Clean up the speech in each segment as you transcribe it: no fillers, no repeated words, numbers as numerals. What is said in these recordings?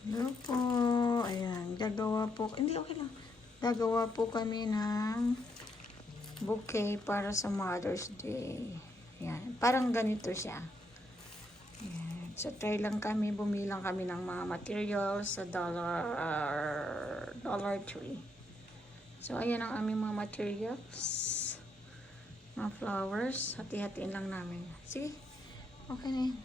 Hello po. Ayan, gagawa po. Hindi, okay lang. Gagawa po kami ng bouquet para sa Mother's Day. Ayan, parang ganito siya. Ayan, so try lang kami, bumilang kami ng mga materials sa Dollar Tree. So, ayan ang aming mga materials. Mga flowers. Hati-hatiin lang namin. Sige, okay na yun.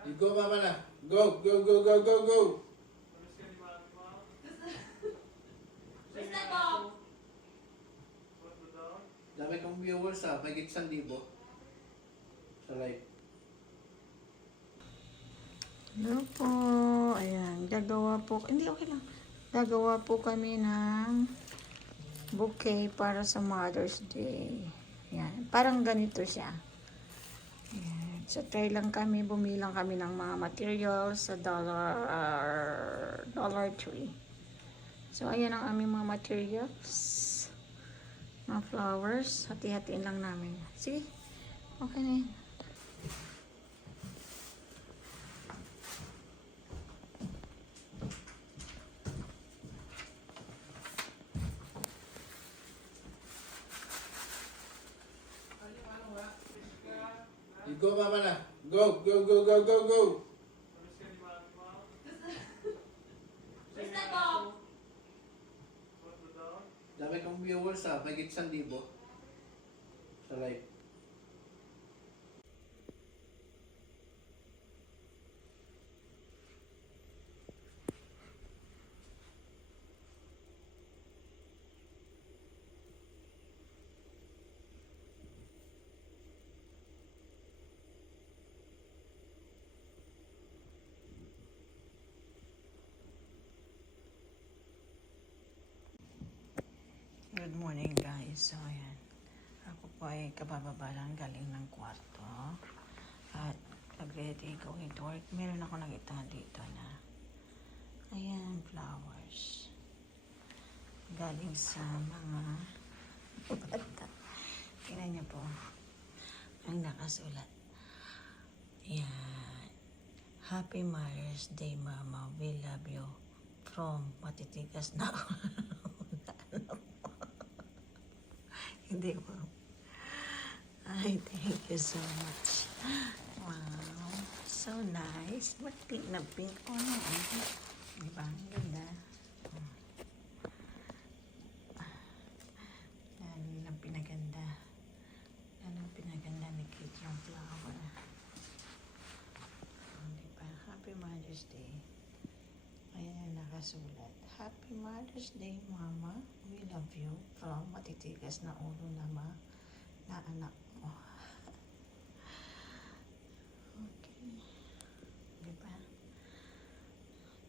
You go, mama na. Go, go, go, go, go, go. Dami kong viewers ha, may 1,000 sa live. Hello po. Ayan, gagawa po. Hindi, okay lang. Gagawa po kami ng bouquet para sa Mother's Day. Ayan, parang ganito siya. Ayan, so try lang kami, bumilang kami ng mga materials sa Dollar Tree. So, ayan ang aming mga materials. Mga flowers. Hati-hatiin lang namin. Sige, okay na yun. You go, mama na. Go, go, go, go, go, go. Dami kong viewers ha, may 1,000 sa live. Good morning guys. So ayan, ako po ay kabababa lang galing ng kwarto at nag-ready going to work. Meron ako nakita dito na ayan, flowers galing sa mga bata. Tingnan niyo po ang nakasulat. Ayan, Happy Mother's Day Mama, we love you from matitigas na hindi po. Ay, thank you so much. Wow, so nice. Ba't pink na pink? Oh, no. Diba? Ang ganda. Yan ang pinaganda. Yan ang pinaganda ni Kate yung flower. Diba? Happy Mother's Day. Ayan ang nakasulat. Happy Mother's Day, Mama. We love you. From matitigas na ulo na anak mo. Okay. Diba?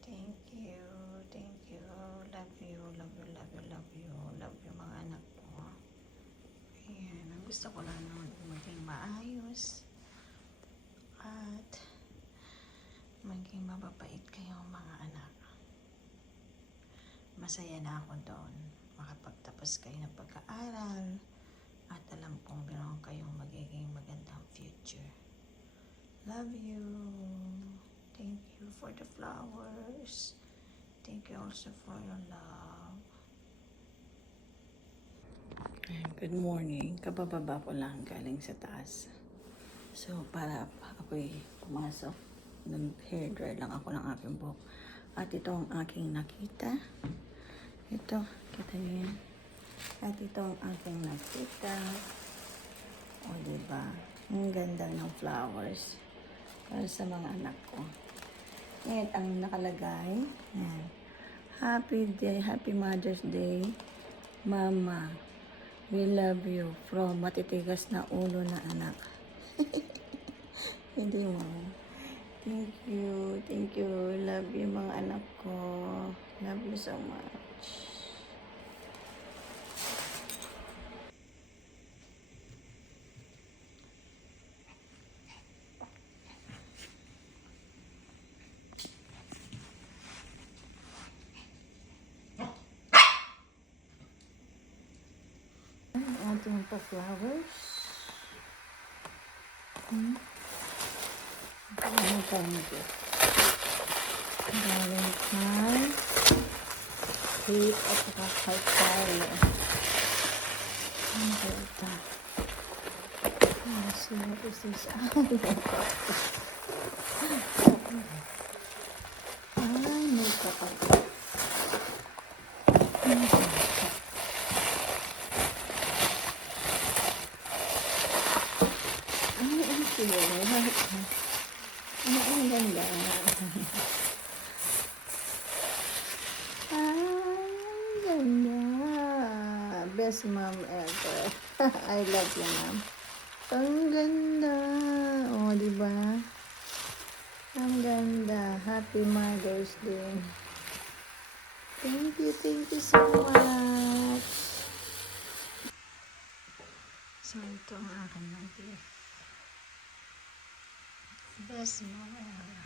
Thank you. Thank you. Love you. Love you. Love you. Love you. Love you mga anak ko. Ayan. Ang gusto ko lang naman maging maayos. At maging mababait kayong mga anak. Masaya na ako doon. Makapagtapos kayo ng pag-aaral. At alam kong meron kayong magiging magandang future. Love you. Thank you for the flowers. Thank you also for your love. Good morning. Kabababa ko lang galing sa taas. So, para ako'y pumasok, nag-hair dry lang ako ng aking buhok. At ito ang aking nakita. Ito, kita niyo yan. At ito ang aking nakita. O, diba? Ang ganda ng flowers. Para sa mga anak ko. Ngayon, ang nakalagay. Yan. Happy day, Happy Mother's Day, Mama. We love you from matitigas na ulo na anak. Hindi mo. Thank you. Thank you. Love you mga anak ko. Love you so much. pa flowers. Ano tayong gift? Galing kay Kate at saka kay Carlo. Ano ba ito? Let's see what is this? May kapag. Ang cute. Ang ganda. Ang ganda. Best mom ever. I love you, mom. Ang ganda. O, diba? Ang ganda. Happy Mother's Day. Thank you so much. So, ito ang akin ng gift. Best mom ever.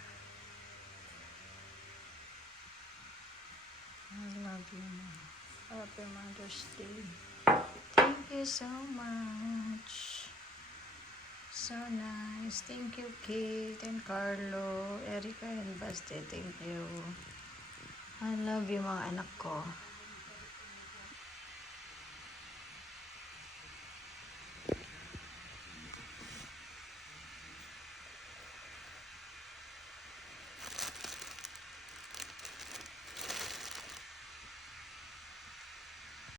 I love you, mom. Happy Mother's Day. Thank you so much. So nice. Thank you, Kate and Carlo, Erica and Basti. Thank you. I love you, mga anak ko.